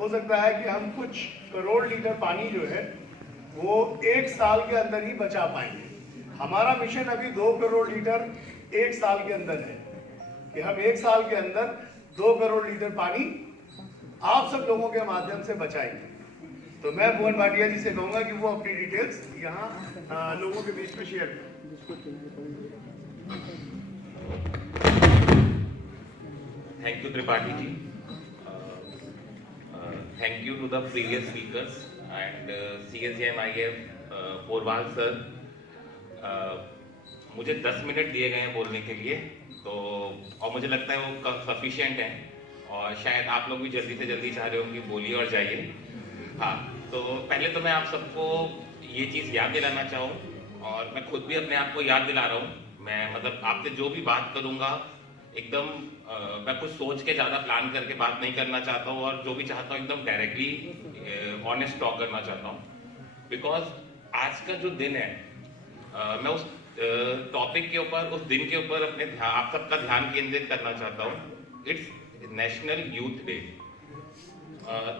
हो सकता है कि हम कुछ करोड़ लीटर पानी जो है वो 1 साल के अंदर ही बचा पाएंगे। हमारा मिशन अभी 2 करोड़ लीटर 1 साल के अंदर है कि हम 1 साल के अंदर 2 करोड़ लीटर पानी आप सब लोगों के माध्यम से बचाएंगे। तो मैं भुवन भाटिया जी से कहूंगा कि वो अपनी डिटेल्स यहाँ लोगों के बीच में शेयर करें। Thank you, Tripathi ji. Thank you to the previous speakers and CSGMIF Porwal sir. मुझे 10 मिनट दिए गए हैं बोलने के लिए, तो और मुझे लगता है वो सफिशिएंट है और शायद आप लोग भी जल्दी से जल्दी चाह रहे हो कि बोलिए और जाइए। हाँ, तो पहले तो मैं आप सबको ये चीज़ याद दिलाना चाहूँ और मैं खुद भी अपने आप को याद दिला रहा हूँ। मैं मतलब आपसे जो भी बात करूँगा एकदम मैं कुछ सोच के ज़्यादा प्लान करके बात नहीं करना चाहता हूँ और जो भी चाहता हूँ एकदम डायरेक्टली ऑनेस्ट टॉक करना चाहता हूँ। बिकॉज आज का जो दिन है मैं उस टॉपिक के ऊपर, उस दिन के ऊपर अपने आप सबका ध्यान केंद्रित करना चाहता हूँ। It's national youth day.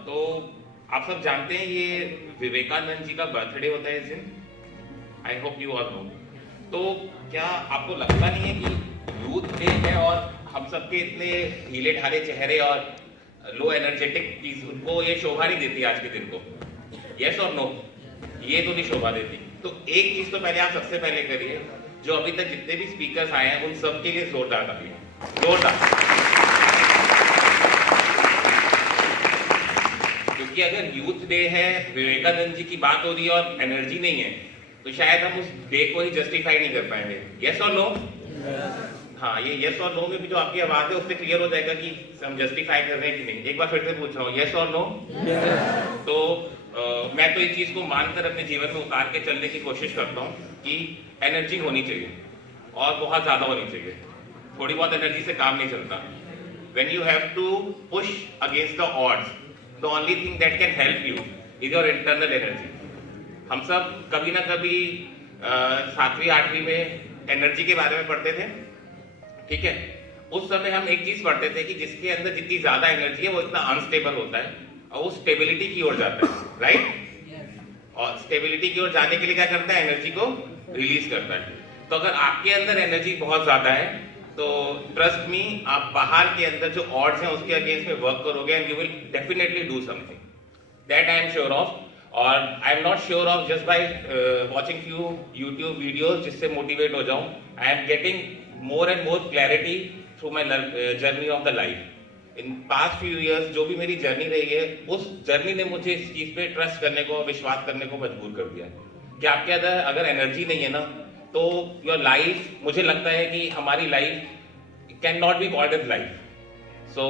तो आप सब जानते हैं ये विवेकानंद जी का बर्थडे होता है इस दिन। I hope you all know. तो क्या आपको लगता नहीं है कि यूथ डे है और हम सबके इतने ढीले ढाले चेहरे और लो एनर्जेटिक चीज उनको ये शोभा नहीं देती आज के दिन को? यस और नो? ये तो नहीं शोभा देती। तो एक चीज तो पहले आप सबसे पहले करिए, जो अभी तक जितने भी स्पीकर्स आए हैं उन सबके लिए जोरदार तालियां, जोरदार। क्योंकि अगर यूथ डे है, विवेकानंद जी की बात हो रही है और एनर्जी नहीं है, तो शायद हम उस डे को ही जस्टिफाई नहीं कर पाएंगे। यस और नो? हाँ, ये यस और नो में भी जो आपकी आवाज है उससे क्लियर हो जाएगा कि हम जस्टिफाई कर रहे हैं कि नहीं। एक बार फिर से पूछ रहा हूँ, यस और नो? तो मैं तो इस चीज को मानकर अपने जीवन में उतार के चलने की कोशिश करता हूँ कि एनर्जी होनी चाहिए और बहुत ज्यादा होनी चाहिए। थोड़ी बहुत एनर्जी से काम नहीं चलता। When you have to push against the odds, the only thing that can help you is your internal energy. हम सब कभी ना कभी 7वीं 8वीं में एनर्जी के बारे में पढ़ते थे, ठीक है? उस समय हम एक चीज पढ़ते थे कि जिसके अंदर जितनी ज्यादा एनर्जी है वो इतना अनस्टेबल होता है और वो स्टेबिलिटी की ओर जाता है, राइट? और स्टेबिलिटी की ओर जाने के लिए क्या करता है? एनर्जी को रिलीज करता है। तो अगर आपके अंदर एनर्जी बहुत ज्यादा है तो ट्रस्ट मी, आप बाहर के अंदर जो ऑड्स हैं उसके अगेंस्ट में वर्क करोगे and you will definitely do something, that I am sure of. और I am not sure of just by watching few YouTube videos जिससे मोटिवेट हो जाऊं। I am getting more and more clarity through my journey of the life. In past few years जो भी मेरी journey रही है, उस जर्नी ने मुझे इस चीज पे ट्रस्ट करने को, विश्वास करने को मजबूर कर दिया है कि आपके अंदर अगर एनर्जी नहीं है ना, तो योर लाइफ, मुझे लगता है कि हमारी life can not be called as life. So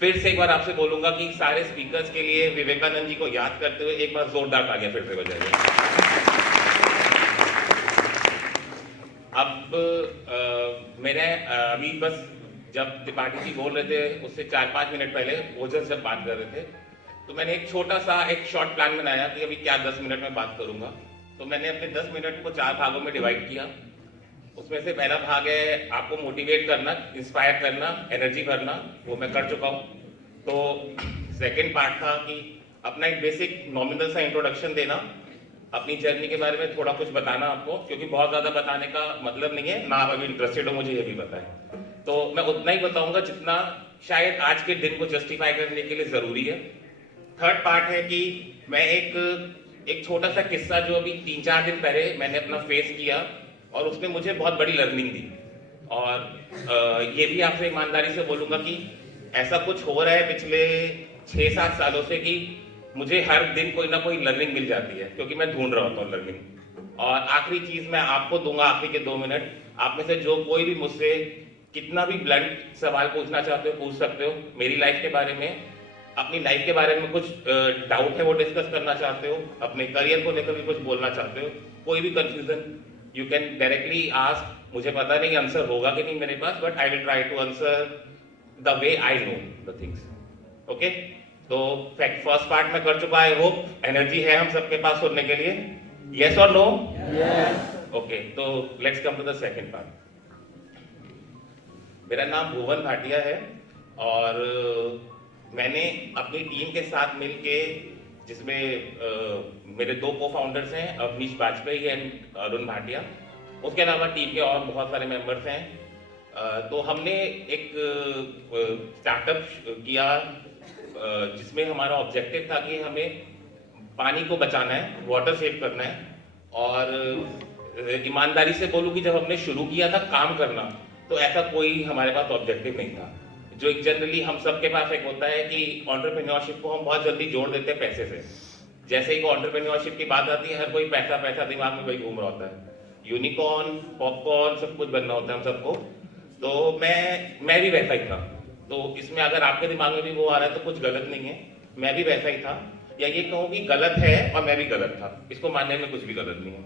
फिर से एक बार आपसे बोलूंगा कि सारे स्पीकर्स के लिए विवेकानंद जी को याद करते हुए एक बार जोरदार तालियां फिर से बजाइए। अब मैंने अभी बस जब त्रिपाठी जी बोल रहे थे उससे 4-5 मिनट पहले ओजस जब बात कर रहे थे, तो मैंने एक छोटा सा एक शॉर्ट प्लान बनाया कि अभी क्या 10 मिनट में बात करूंगा। तो मैंने अपने 10 मिनट को 4 भागों में डिवाइड किया। उसमें से पहला भाग है आपको मोटिवेट करना, इंस्पायर करना, एनर्जी भरना, वो मैं कर चुका हूँ। तो सेकंड पार्ट था कि अपना एक बेसिक नॉमिनल सा इंट्रोडक्शन देना, अपनी जर्नी के बारे में थोड़ा कुछ बताना आपको, क्योंकि बहुत ज्यादा बताने का मतलब नहीं है ना, आप अभी इंटरेस्टेड हो, मुझे ये भी पता है। तो मैं उतना ही बताऊंगा जितना शायद आज के दिन को जस्टिफाई करने के लिए जरूरी है। थर्ड पार्ट है कि मैं एक छोटा सा किस्सा जो अभी 3-4 दिन पहले मैंने अपना फेस किया और उसने मुझे बहुत बड़ी लर्निंग दी। और ये भी आपसे ईमानदारी से बोलूंगा कि ऐसा कुछ हो रहा है पिछले 6-7 सालों से कि मुझे हर दिन कोई ना कोई लर्निंग मिल जाती है, क्योंकि मैं ढूंढ रहा होता हूँ लर्निंग। और आखिरी चीज मैं आपको दूंगा, आखिरी के 2 मिनट, आप में से जो कोई भी मुझसे कितना भी ब्लंट सवाल पूछना चाहते हो पूछ सकते हो। मेरी लाइफ के बारे में, अपनी लाइफ के बारे में कुछ डाउट है वो डिस्कस करना चाहते हो, अपने करियर को लेकर भी कुछ बोलना चाहते हो, कोई भी confusion, you can directly ask. मुझे पता नहीं आंसर होगा कि नहीं मेरे पास, but I will try to answer the way I know the things. Okay, तो फर्स्ट पार्ट में कर चुका। आई होप एनर्जी है हम सबके पास सुनने के लिए। यस और नो? यस। ओके, तो let's come to the second part. मेरा नाम भुवन भाटिया है और मैंने अपनी टीम के साथ मिलके, जिसमें मेरे 2 को-फाउंडर्स हैं, अवनीश बाजपेयी एंड अरुण भाटिया, उसके अलावा टीम के और बहुत सारे मेंबर्स हैं। तो हमने एक स्टार्टअप किया जिसमें हमारा ऑब्जेक्टिव था कि हमें पानी को बचाना है, वाटर सेव करना है। और ईमानदारी से बोलूँ कि जब हमने शुरू किया था काम करना, तो ऐसा कोई हमारे पास ऑब्जेक्टिव नहीं था। जो एक जनरली हम सबके पास एक होता है कि एंटरप्रेन्योरशिप को हम बहुत जल्दी जोड़ देते हैं पैसे से। जैसे ही एंटरप्रेन्योरशिप की बात आती है, हर कोई पैसा पैसा दिमाग में वही घूम रहा होता है, यूनिकॉर्न, पॉपकॉर्न, सब कुछ बनना होता है हम सबको। तो मैं भी वैसा ही था। तो इसमें अगर आपके दिमाग में भी वो आ रहा है तो कुछ गलत नहीं है, मैं भी वैसा ही था। या ये कहूँ कि गलत है और मैं भी गलत था, इसको मानने में कुछ भी गलत नहीं है।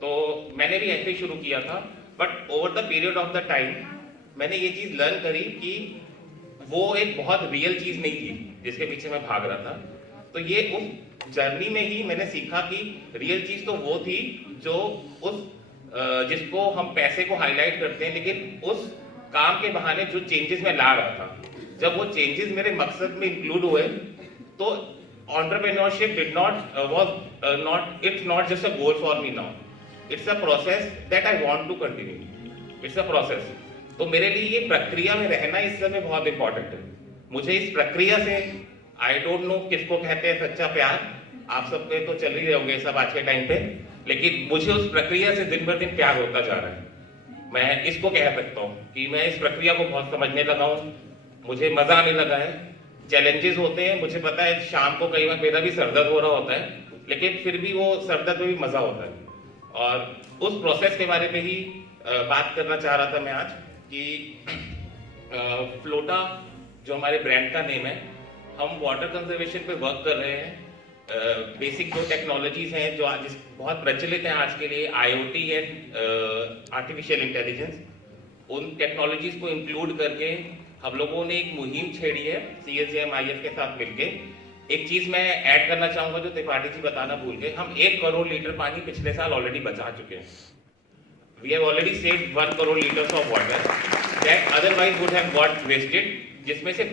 तो मैंने भी ऐसे ही शुरू किया था, but over the period of the time मैंने ये चीज़ लर्न करी कि वो एक बहुत रियल चीज़ नहीं थी जिसके पीछे मैं भाग रहा था। तो ये उस जर्नी में ही मैंने सीखा कि रियल चीज़ तो वो थी जो जिसको हम पैसे को हाईलाइट करते हैं, लेकिन उस काम के बहाने जो चेंजेस मैं ला रहा था, जब वो चेंजेस मेरे मकसद में इंक्लूड हुए, तो entrepreneurship it's not just a goal for me now, it's a process that I want to continue, it's a process। तो मेरे लिए ये प्रक्रिया में रहना इस समय बहुत इंपॉर्टेंट है। मुझे इस प्रक्रिया से, आई डोंट नो किसको कहते हैं सच्चा प्यार, आप सबके तो चल ही रहे होंगे सब आज के टाइम पे, लेकिन मुझे उस प्रक्रिया से दिन ब दिन प्यार होता जा रहा है। मैं इसको कह सकता हूँ कि मैं इस प्रक्रिया को बहुत समझने लगा हूँ, मुझे मजा आने लगा है। चैलेंजेस होते हैं, मुझे पता है शाम को कई बार मेरा भी सरदर्द हो रहा होता है, लेकिन फिर भी वो सरदर्द में भी मजा होता है। और उस प्रोसेस के बारे में ही बात करना चाह रहा था मैं आज कि फ्लोटा जो हमारे ब्रांड का नेम है, हम वाटर कंजर्वेशन पे वर्क कर रहे हैं। बेसिक जो टेक्नोलॉजीज हैं जो आज बहुत प्रचलित हैं आज के लिए, IoT एंड आर्टिफिशियल इंटेलिजेंस, उन टेक्नोलॉजीज को इंक्लूड करके हम लोगों ने एक मुहिम छेड़ी है CSJM IF के साथ मिलके। एक चीज मैं ऐड करना चाहूंगा जो त्रिपाठी जी बताना भूल गए, हम 1 करोड़ लीटर पानी पिछले साल ऑलरेडी बचा चुके हैं। We have already saved 1 crore liters of water that otherwise would have got wasted, जिसमें से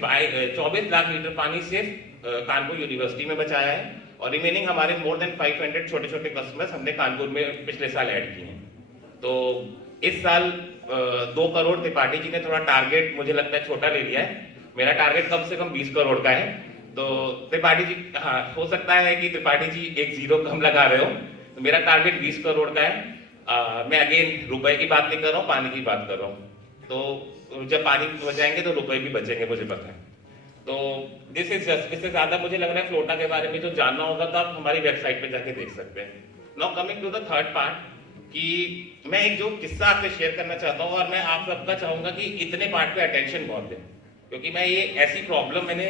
24 लाख लीटर पानी सिर्फ कानपुर यूनिवर्सिटी में बचाया है, और रिमेनिंग हमारे मोर देन 500 छोटे छोटे कस्टमर्स हमने कानपुर में पिछले साल ऐड किए हैं। तो इस साल 2 करोड़ त्रिपाठी जी ने थोड़ा टारगेट मुझे लगता है छोटा ले लिया है, मेरा टारगेट कम से कम 20 करोड़ का है। तो त्रिपाठी जी, हाँ हो सकता है कि त्रिपाठी जी एक जीरो कम लगा रहे हो, तो मेरा टारगेट 20 करोड़ का है। मैं अगेन रुपए की बात नहीं कर रहा हूँ, पानी की बात कर रहा हूँ। तो जब पानी बचाएंगे तो रुपए भी बचेंगे, मुझे पता है। तो दिस इज जस्ट, इससे ज्यादा मुझे लग रहा है फ्लोटा के बारे में जो जानना होगा तो आप हमारी वेबसाइट पे जाके देख सकते हैं। Now coming to the third part, कि मैं एक जो किस्सा आपसे शेयर करना चाहता हूँ, और मैं आप सबका चाहूंगा कि इतने पार्ट पे अटेंशन बहुत दें, क्योंकि मैं ये ऐसी प्रॉब्लम मैंने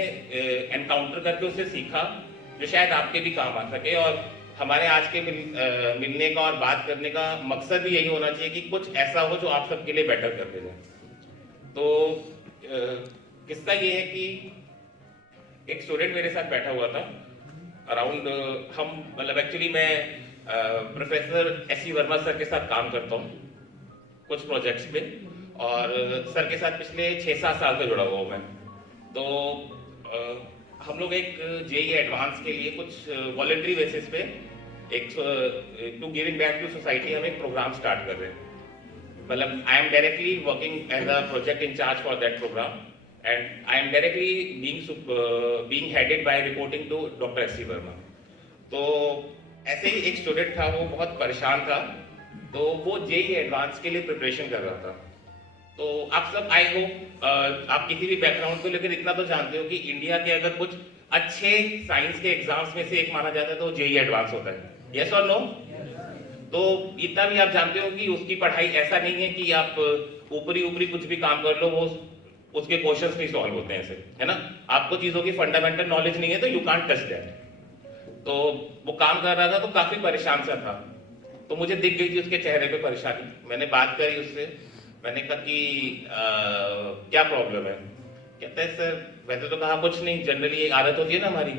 एनकाउंटर करके उससे सीखा जो शायद आपके भी काम आ सके। और हमारे आज के मिलने का और बात करने का मकसद भी यही होना चाहिए कि कुछ ऐसा हो जो आप सबके लिए बेटर कर दे जाए। तो किस्सा ये है कि एक स्टूडेंट मेरे साथ बैठा हुआ था अराउंड, हम मतलब एक्चुअली मैं प्रोफेसर SC वर्मा सर के साथ काम करता हूँ कुछ प्रोजेक्ट्स पे, और सर के साथ पिछले 6-7 साल से जुड़ा हुआ हूँ मैं। तो हम लोग एक JEE एडवांस के लिए कुछ वॉलंटरी बेसिस पे एक to giving back to society हम एक प्रोग्राम स्टार्ट कर रहे हैं। मतलब I am directly working as a project incharge for that program, and I am directly being headed by reporting to doctor SC Verma. तो ऐसे ही एक स्टूडेंट था, वो बहुत परेशान था, तो वो JEE एडवांस के लिए प्रिपरेशन कर रहा था। तो आप सब आई होप आप किसी भी बैकग्राउंड को लेकर इतना तो जानते हो कि इंडिया के अगर कुछ अच्छे साइंस के एग्जाम्स में से एक माना जाता है तो JEE एडवांस होता है, यस और नो? तो इतना भी आप जानते हो कि उसकी पढ़ाई ऐसा नहीं है कि आप ऊपरी कुछ भी काम कर लो वो उसके क्वेश्चंस नहीं सॉल्व होते हैं ऐसे, है ना? आपको चीजों की फंडामेंटल नॉलेज नहीं है तो यू कांट टच दैट। तो वो काम कर रहा था तो काफी परेशान सा था, तो मुझे दिख गई थी उसके चेहरे पे परेशानी। मैंने बात करी उससे, मैंने कहा कि क्या प्रॉब्लम है? कहता है सर वैसे तो कहा कुछ नहीं, जनरली एक आदत होती है ना हमारी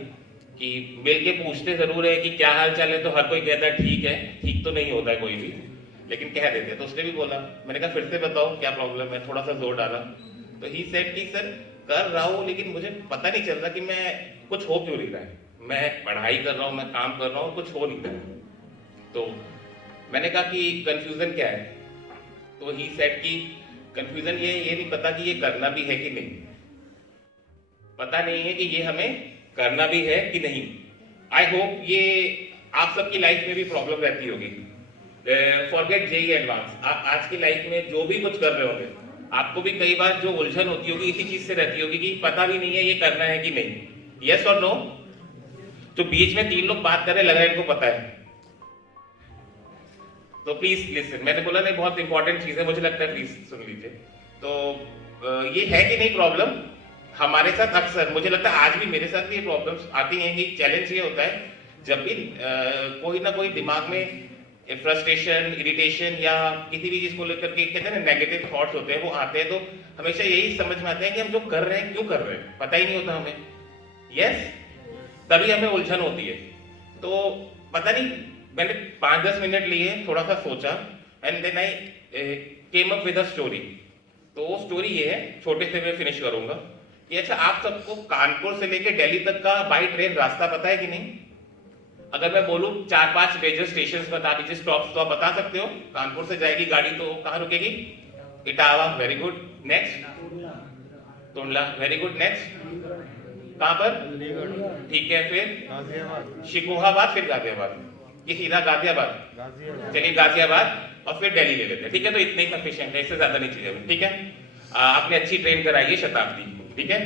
कि मिल के पूछते जरूर है कि क्या हाल चाल है, तो हर कोई कहता है ठीक है, ठीक तो नहीं होता है कोई भी, लेकिन कह देते। तो उसने भी बोला, मैंने कहा फिर से बताओ क्या प्रॉब्लम है, थोड़ा सा जोर डाला। तो ही सेड कि सर कर रहा हूँ लेकिन मुझे पता नहीं चल रहा कि मैं कुछ हो क्यों नहीं रहा है। मैं पढ़ाई कर रहा हूँ, मैं काम कर रहा हूँ, कुछ हो नहीं रहा है। तो मैंने कहा कि कंफ्यूजन क्या है? तो ही सेड कि कंफ्यूजन ये नहीं पता कि ये करना भी है कि नहीं, पता नहीं है कि ये हमें करना भी है कि नहीं। आई होप ये आप सबकी लाइफ में भी प्रॉब्लम रहती होगी। फॉरगेट जेई एडवांस, आप आज की लाइफ में जो भी कुछ कर रहे होंगे, आपको भी कई बार जो उलझन होती होगी इसी चीज से रहती होगी कि पता भी नहीं है ये करना है कि नहीं। यस और नो? तो बीच में 3 लोग बात कर रहे, लग रहा है इनको पता है। तो प्लीज लिसन, मैंने बोला नहीं बहुत इंपॉर्टेंट चीज है, मुझे लगता है प्लीज सुन लीजिए। तो ये है कि नहीं प्रॉब्लम हमारे साथ अक्सर, मुझे लगता है आज भी मेरे साथ भी ये प्रॉब्लम्स आती हैं कि चैलेंज ये होता है जब भी कोई ना कोई दिमाग में फ्रस्ट्रेशन, इरिटेशन या किसी भी चीज को लेकर के कहते हैं ना नेगेटिव थॉट्स होते हैं, वो आते हैं तो हमेशा यही समझ में आता है कि हम जो कर रहे हैं क्यों कर रहे हैं, पता ही नहीं होता हमें। यस, तभी हमें उलझन होती है। तो पता नहीं, मैंने 5-10 मिनट लिए, थोड़ा सा सोचा and then I came up with a story. तो वो स्टोरी ये है, छोटे से मैं फिनिश करूंगा कि अच्छा आप सबको कानपुर से लेके दिल्ली तक का बाई ट्रेन रास्ता पता है कि नहीं? अगर मैं बोलूं 4-5 मेजर स्टेशंस बता दीजिए, स्टॉप्स, तो आप बता सकते हो? कानपुर से जाएगी गाड़ी तो कहां रुकेगी? Etawah, very good. Next Tundla, very good. Next कहां पर? ठीक है, फिर शिकोहाबाद, फिर गाजियाबाद कि सीधा गाजियाबाद? चलिए गाजियाबाद और फिर दिल्ली ले लेते हैं, ठीक है? तो इतने ही सफिशिएंट है, इससे ज्यादा नहीं चाहिए, ठीक है? आपने अच्छी ट्रेन कराई है शताब्दी, ठीक है?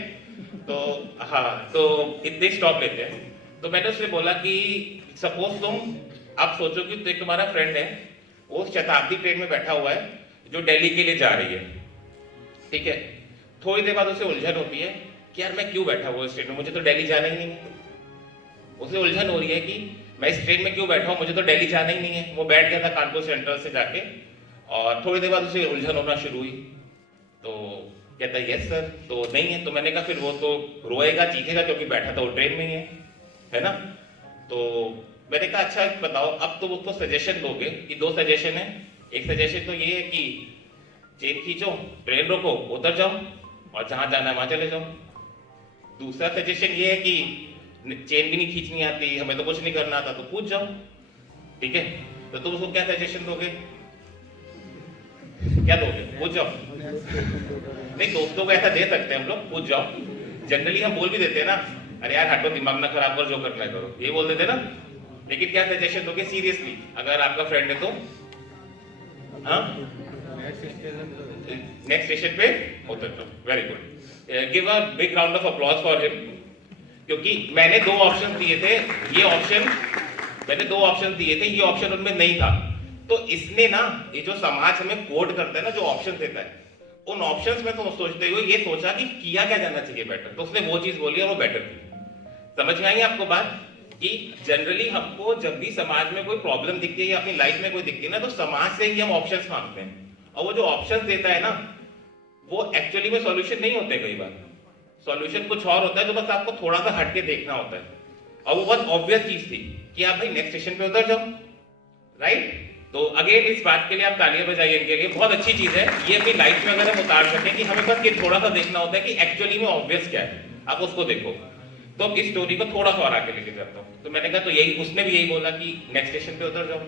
तो हाँ, तो इतने स्टॉप लेते हैं। तो मैंने उससे बोला कि सपोज तुम आप सोचो कि तो एक तुम्हारा फ्रेंड है, वो शताब्दी ट्रेन में बैठा हुआ है जो दिल्ली के लिए जा रही है, ठीक है? थोड़ी देर बाद उसे उलझन होती है कि यार मैं क्यों बैठा हुआ इस ट्रेन में, मुझे तो दिल्ली जाना ही नहीं है। उसे उलझन हो रही है कि मैं इस ट्रेन में क्यों बैठा हूं, मुझे तो दिल्ली जाना ही नहीं है। वो बैठ गया था कानपुर सेंट्रल से जाके, और थोड़ी देर बाद उसे उलझन होना शुरू हुई। तो कहता है यस सर, तो नहीं है। तो मैंने कहा फिर वो तो रोएगा चीखेगा क्योंकि बैठा था वो ट्रेन में ही है ना? तो मैंने कहा अच्छा बताओ, अब तो उसको सजेशन दोगे कि 2 सजेशन है। एक सजेशन तो ये है कि चेन खींचो, ट्रेन रोको, उतर जाओ और जहां जाना है वहां चले जाओ। दूसरा सजेशन ये है कि चेन भी नहीं खींचनी आती, हमें तो कुछ नहीं करना आता, तो पूछ जाओ, ठीक है? तो तुम उसको क्या सजेशन दोगे? क्या दोगे? पूछ जाओ। नहीं, दोस्तों को ऐसा दे सकते हैं हम लोग, पूछ जाओ। जनरली हम बोल भी देते हैं ना, अरे यार हटो, दिमाग ना खराब कर, जो करना है करो, ये बोल देते ना। लेकिन क्या सजेशन दोगे सीरियसली अगर आपका फ्रेंड है तो? हाँ, नेक्स्ट स्टेशन पे उतर जाओ, very good. Give a big round of applause for him. क्योंकि मैंने 2 ऑप्शन दिए थे, ये ऑप्शन मैंने 2 ऑप्शन दिए थे, ये ऑप्शन उनमें नहीं था। तो इसने ना, ये जो समाज हमें कोड करता है ना, जो ऑप्शन देता है, उन ऑप्शंस में तो सोचते हुए ये सोचा कि किया क्या जाना चाहिए बेटर, तो उसने वो चीज बोली और वो बेटर की। समझ में आई आपको बात? कि जनरली हमको जब भी समाज में कोई प्रॉब्लम दिखती है या अपनी लाइफ में कोई दिखती है ना, तो समाज से ही हम ऑप्शंस मांगते हैं, और वो जो ऑप्शंस देता है ना, वो एक्चुअली में सॉल्यूशन नहीं होते। कई बार सॉल्यूशन कुछ और होता है, तो बस आपको थोड़ा सा हटके देखना होता है। और वो बहुत ऑब्वियस चीज थी कि आप भाई नेक्स्ट स्टेशन पे उतर जाओ, राइट? तो अगेन इस बात के लिए आप तालियां बजाइए इनके लिए, बहुत अच्छी चीज है ये। अपनी लाइफ में अगर हम उतार सकें कि हमें बस ये थोड़ा सा देखना होता है कि एक्चुअली में ऑब्वियस क्या है, आप उसको देखो। तो अब इस स्टोरी को थोड़ा सा और आगे लेके जाता हूँ। तो मैंने कहा तो यही, उसने भी यही बोला कि नेक्स्ट स्टेशन पे उतर जाओ।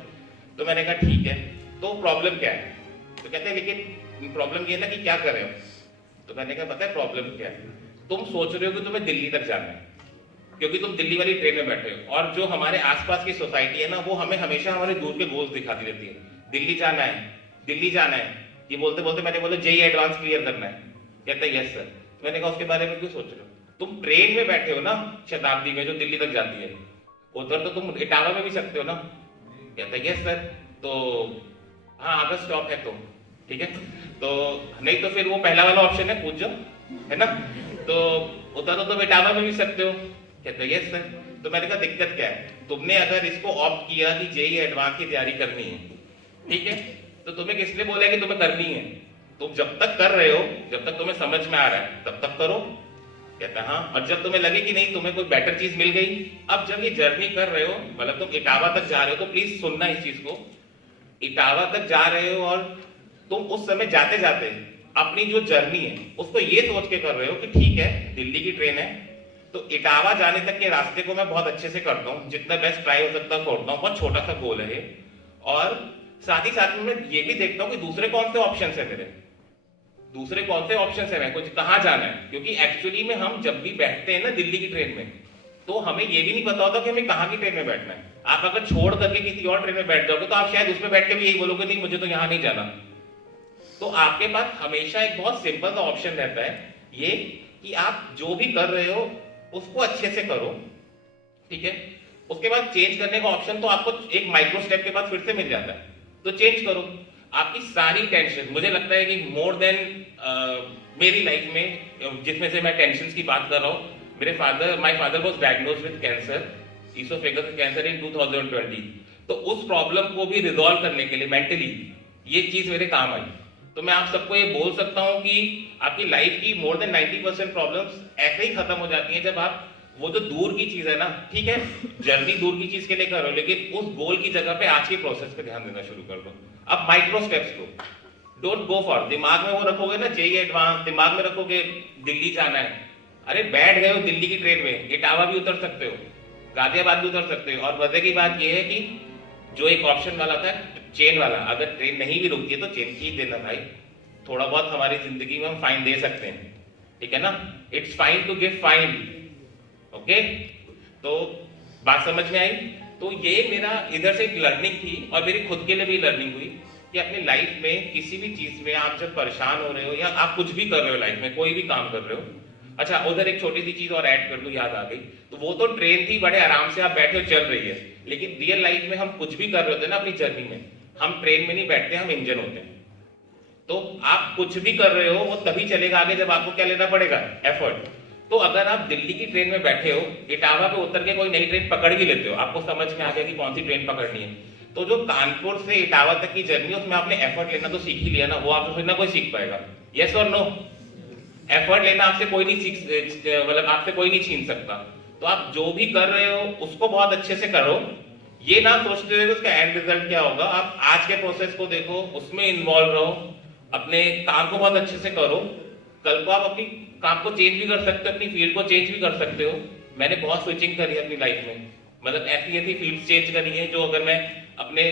तो मैंने कहा ठीक है, तो प्रॉब्लम क्या है? तो कहते हैं लेकिन प्रॉब्लम ये ना कि क्या कर रहे हो? तो मैंने कहा पता है प्रॉब्लम क्या है? तुम सोच रहे हो कि तुम्हें दिल्ली तक जाना है क्योंकि तुम दिल्ली वाली ट्रेन में बैठे हो, और जो हमारे आसपास की सोसाइटी है ना, वो हमें हमेशा हमारे दूर के गोल्स दिखाती रहती है। दिल्ली जाना है, दिल्ली जाना है, ये बोलते बोलते मैंने बोला जेई एडवांस क्लियर करना है। कहता है यस सर। मैंने कहा उसके बारे में क्यों सोच रहे हो? तुम ट्रेन में बैठे हो ना शताब्दी में जो दिल्ली तक जाती है, उधर तो तुम इटावा में भी सकते हो ना। कहता है यस सर। तो हाँ, अगर स्टॉप है तो ठीक है, तो नहीं तो फिर वो पहला वाला ऑप्शन है, पूछ जाओ, है ना? तो उधर तो तुम इटावा में भी सकते हो। कहते हैं यस सर। तो मैंने कहा दिक्कत क्या है? तुमने अगर इसको ऑप्ट किया कि जेई एडवांस की तैयारी करनी है, ठीक है, तो तुम्हें किसने बोला कि तुम्हें करनी है? तुम जब तक कर रहे हो, जब तक तुम्हें समझ में आ रहा है, तब तक करो। कहता है हाँ, और जब तुम्हें लगे कि नहीं तुम्हें कोई बेटर चीज मिल गई, अब जब ये जर्नी कर रहे हो, मतलब तुम इटावा तक जा रहे हो, तो प्लीज सुनना इस चीज को। इटावा तक जा रहे हो और तुम उस समय जाते जाते अपनी जो जर्नी है उसको ये सोच के कर रहे हो कि ठीक है दिल्ली की ट्रेन है तो इटावा जाने तक के रास्ते को मैं बहुत अच्छे से करता हूँ, जितना बेस्ट ट्राई हो सकता है करता हूँ, बहुत छोटा सा गोल है ये। और साथ ही साथ में मैं ये भी देखता हूँ कि दूसरे कौन से ऑप्शन है मेरे, दूसरे कौन से ऑप्शन है, मैं कुछ कहाँ जाना है। क्योंकि एक्चुअली में हम जब भी बैठते हैं ना दिल्ली की ट्रेन में, तो हमें ये भी नहीं पता होता कि हमें कहाँ की ट्रेन में बैठना है। आप अगर छोड़ करके किसी और ट्रेन में बैठ जाओगे तो आप शायद उसमें बैठ के भी यही बोलोगे नहीं मुझे तो यहाँ नहीं जाना। तो आपके पास हमेशा एक बहुत सिंपल सा ऑप्शन रहता है ये कि आप जो भी कर रहे हो उसको अच्छे से करो, ठीक है। उसके बाद चेंज करने का ऑप्शन तो आपको एक माइक्रो स्टेप के बाद फिर से मिल जाता है, तो चेंज करो। आपकी सारी टेंशन, मुझे लगता है कि मोर देन मेरी लाइफ में जिसमें से मैं टेंशन की बात कर रहा हूँ, my father was diagnosed with cancer, oesophagus cancer in 2020। तो उस प्रॉब्लम को भी रिजॉल्व करने के लिए मेंटली ये चीज मेरे काम आई। तो मैं आप सबको ये बोल सकता हूं कि आपकी लाइफ की मोर देन 90% प्रॉब्लम्स ऐसे ही खत्म हो जाती हैं जब आप वो जो दूर की चीज है ना, ठीक है जर्नी दूर की चीज के लिए करो, लेकिन उस गोल की जगह पे आज के प्रोसेस पे ध्यान देना शुरू कर दो। अब माइक्रो स्टेप्स को डोंट गो फॉर, दिमाग में वो रखोगे ना जेईई एडवांस, दिमाग में रखोगे दिल्ली जाना है, अरे बैठ गए हो दिल्ली की ट्रेन में, इटावा भी उतर सकते हो, गाजियाबाद भी उतर सकते हो। और मजे की बात यह है कि जो एक ऑप्शन वाला था चेन वाला, अगर ट्रेन नहीं भी रुकती है तो चेन खींच देना भाई, थोड़ा बहुत हमारी जिंदगी में हम फाइन दे सकते हैं, ठीक है ना। It's fine to give fine, okay. तो बात समझ में आई। तो ये मेरा इधर से एक लर्निंग थी और मेरी खुद के लिए भी लर्निंग हुई कि अपनी लाइफ में किसी भी चीज में आप जब परेशान हो रहे हो या आप कुछ भी कर रहे हो लाइफ में, कोई भी काम कर रहे हो, अच्छा उधर एक छोटी सी चीज और ऐड कर दूं, याद आ गई। तो वो तो ट्रेन थी, बड़े आराम से आप बैठे हो चल रही है, लेकिन रियल लाइफ में हम कुछ भी कर रहे होते हैं ना अपनी जर्नी में, हम ट्रेन में नहीं बैठते, हम इंजन होते हैं। तो आप कुछ भी कर रहे हो वो तभी चलेगा आगे जब आपको क्या लेना पड़ेगा, एफर्ट। तो अगर आप दिल्ली की ट्रेन में बैठे हो, इटावा पे उतर के कोई नई ट्रेन पकड़ भी लेते हो, आपको समझ में आ गया कि कौन सी ट्रेन पकड़नी है, तो जो कानपुर से इटावा तक की जर्नी उसमें आपने एफर्ट लेना तो सीख ही लिया ना, वो आपसे ना कोई सीख पाएगा, यस और नो। एफर्ट लेना आपसे कोई नहीं सीख, मतलब आपसे कोई नहीं छीन सकता। तो आप जो भी कर रहे हो उसको बहुत अच्छे से करो, ये ना सोचते हुए उसका एंड रिजल्ट क्या होगा। आप आज के प्रोसेस को देखो, उसमें इन्वॉल्व रहो, अपने काम को बहुत अच्छे से करो। कल को आप अपनी काम को चेंज भी कर सकते हो, अपनी फील्ड को चेंज भी कर सकते हो। मैंने बहुत स्विचिंग करी है अपनी लाइफ में, मतलब ऐसी ऐसी फील्ड चेंज करी है जो अगर मैं अपने,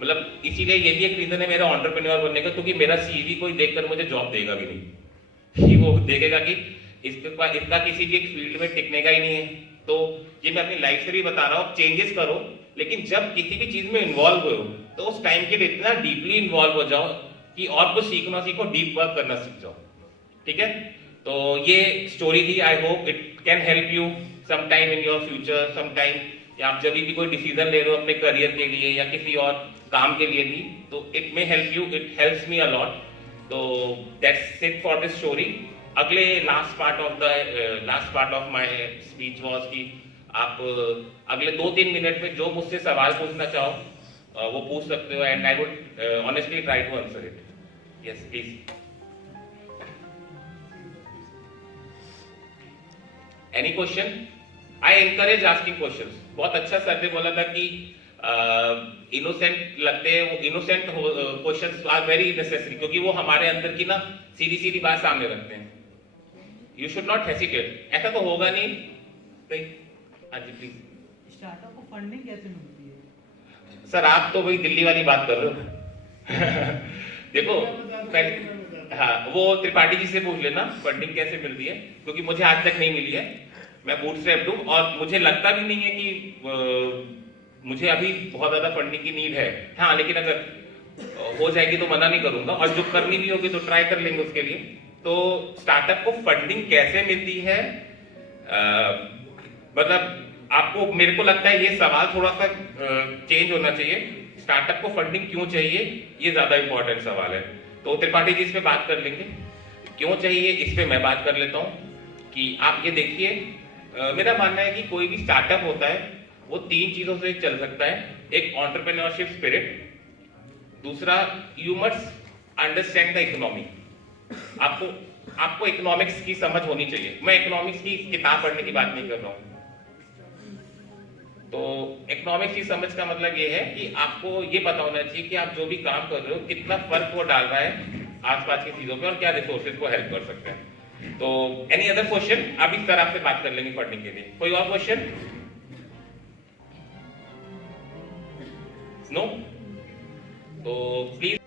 मतलब इसीलिए ये भी एक रीजन है मेरा एंटरप्रेन्योर बनने का, क्योंकि मेरा सीवी कोई देखकर मुझे जॉब देगा भी नहीं, कि वो देखेगा कि इसका किसी भी एक फील्ड में टिकने का ही नहीं है। तो ये मैं अपनी लाइफ से भी बता रहा हूँ, चेंजेस करो, लेकिन जब किसी भी चीज में इन्वॉल्व हो तो उस टाइम के लिए इतना डीपली इन्वॉल्व हो जाओ कि और कुछ सीखना सीखो, डीप वर्क करना सीख जाओ, ठीक है। तो ये स्टोरी थी, I hope it can help you some time in your future, some time या आप जब भी कोई डिसीजन ले रहे हो अपने करियर के लिए या किसी और काम के लिए भी, तो it may help you, it helps me a lot. तो that's it for this story. अगले last part of my speech was कि आप अगले 2-3 मिनट में जो मुझसे सवाल पूछना चाहो वो पूछ सकते हो, and I would honestly try to answer it. Yes please. Any question? I encourage asking questions. बहुत अच्छा सर ने बोला था कि इनोसेंट लगते हैं, वो innocent questions are very necessary, क्योंकि वो हमारे अंदर की ना सीधी सीधी बात सामने रखते हैं। यू शुड नॉट हेसिटेट, ऐसा तो होगा नहीं। हाँ जी प्लीज। स्टार्टअप को फंडिंग कैसे मिलती है? सर आप तो वही दिल्ली वाली बात कर रहे हो। देखो पहले, हाँ वो त्रिपाठी जी से पूछ लेना फंडिंग कैसे मिलती है, क्योंकि मुझे आज तक नहीं मिली है। मैं बूटस्ट्रैप्ड हूँ और मुझे लगता भी नहीं है कि मुझे अभी बहुत ज्यादा फंडिंग की नीड है। हाँ लेकिन अगर हो जाएगी तो मना नहीं करूंगा, और जो करनी भी होगी तो ट्राई कर लेंगे उसके लिए। तो स्टार्टअप को फंडिंग कैसे मिलती है, मतलब आपको, मेरे को लगता है ये सवाल थोड़ा सा चेंज होना चाहिए। स्टार्टअप को फंडिंग क्यों चाहिए, ये ज्यादा इंपॉर्टेंट सवाल है। तो त्रिपाठी जी इस पे बात कर लेंगे, क्यों चाहिए इस पे मैं बात कर लेता हूँ। कि आप ये देखिए, मेरा मानना है कि कोई भी स्टार्टअप होता है वो 3 चीजों से चल सकता है। एक एंटरप्रेन्योरशिप स्पिरिट, दूसरा you must understand the economy. आपको इकोनॉमिक्स की समझ होनी चाहिए। मैं इकोनॉमिक्स की किताब पढ़ने की बात नहीं कर रहा हूं। तो इकोनॉमिक्स की समझ का मतलब ये है कि आपको ये पता होना चाहिए कि आप जो भी काम कर रहे हो कितना फर्क वो डाल रहा है आसपास की चीजों पे और क्या रिसोर्सेज को हेल्प कर सकते हैं। तो एनी अदर क्वेश्चन, आप इस तरह से बात कर लेंगे फंडिंग के लिए। कोई और क्वेश्चन? नो? तो प्लीज